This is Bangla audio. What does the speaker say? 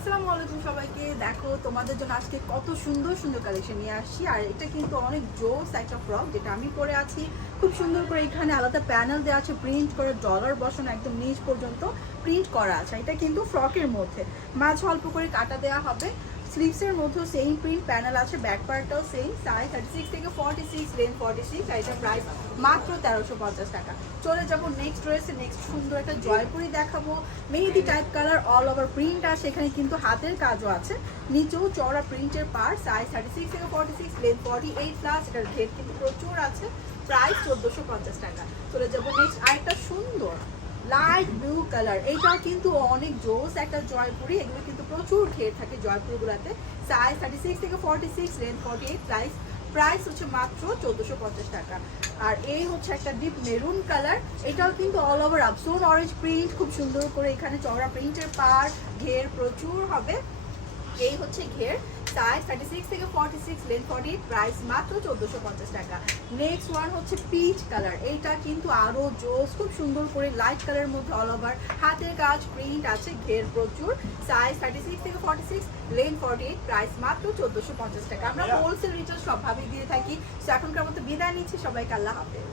আসসালামু আলাইকুম সবাইকে। দেখো, তোমাদের জন্য আজকে কত সুন্দর সুন্দর কালেকশন নিয়ে আসছি। আর এটা কিন্তু অনেক জোস একটা ফ্রক যেটা আমি পরে আছি। খুব সুন্দর করে এখানে আলাদা প্যানেল দেওয়া আছে প্রিন্ট করে ডলার বসানো একদম নিচ পর্যন্ত প্রিন্ট করা আছে। এটা কিন্তু ফ্রকের মধ্যে। মাছ অল্প করে কাটা দেওয়া হবে। স্লিভসের মধ্যেও সেম প্রিন্ট প্যানেল আছে ব্যাক পার্টটাও সেম সাইজ থার্টি সিক্স থেকে forty six rain forty six আর এটার প্রাইস মাত্র তেরোশো পঞ্চাশ টাকা। চলে যাব নেক্সট ড্রেসে নেক্সট সুন্দর একটা জয়পুরি দেখাবো। মেহেদি type colour all over print আছে, এখানে কিন্তু হাতের কাজও আছে। নিচেও চড়া প্রিন্টের পার সাইজ থার্টি সিক্স থেকে forty six lane forty eight plus এটার ঘের কিন্তু প্রচুর আছে প্রাইস চোদ্দোশো পঞ্চাশ টাকা। চলে যাব নেক্সট আরেকটা সুন্দর লাইট ব্লু কালার। এইটাও কিন্তু অনেক জোস একটা জয়পুরি। এগুলো কিন্তু প্রচুর ঘের থাকে জয়পুরিগুলোতে। সাইজ থার্টি সিক্স থেকে forty six rain forty eight price price হচ্ছে মাত্র চোদ্দোশো পঞ্চাশ টাকা। আর এই হচ্ছে একটা ডিপ মেরুন কালার এটাও কিন্তু অল ওভার আপসোন অরেঞ্জ প্রিন্ট খুব সুন্দর করে এখানে চওড়া প্রিন্টের পার। ঘের প্রচুর হবে। এই হচ্ছে ঘের। সাইজ থার্টি সিক্স থেকে forty six lane forty price মাত্র চোদ্দোশো পঞ্চাশ টাকা। নেক্সট ওয়ান হচ্ছে পিচ কালার এইটা কিন্তু আরও জোস খুব সুন্দর করে লাইট কালারের মধ্যে অল ওভার হাতের কাজ প্রিন্ট আছে ঘের প্রচুর। সাইজ থার্টি সিক্স থেকে forty six lane forty eight price মাত্র চোদ্দোশো পঞ্চাশ টাকা। আমরা হোলসেল রিচার্জ সবভাবেই দিয়ে থাকি। তো এখনকার মতো বিদায় নিচ্ছি। সবাইকে আল্লাহ হাফেজ।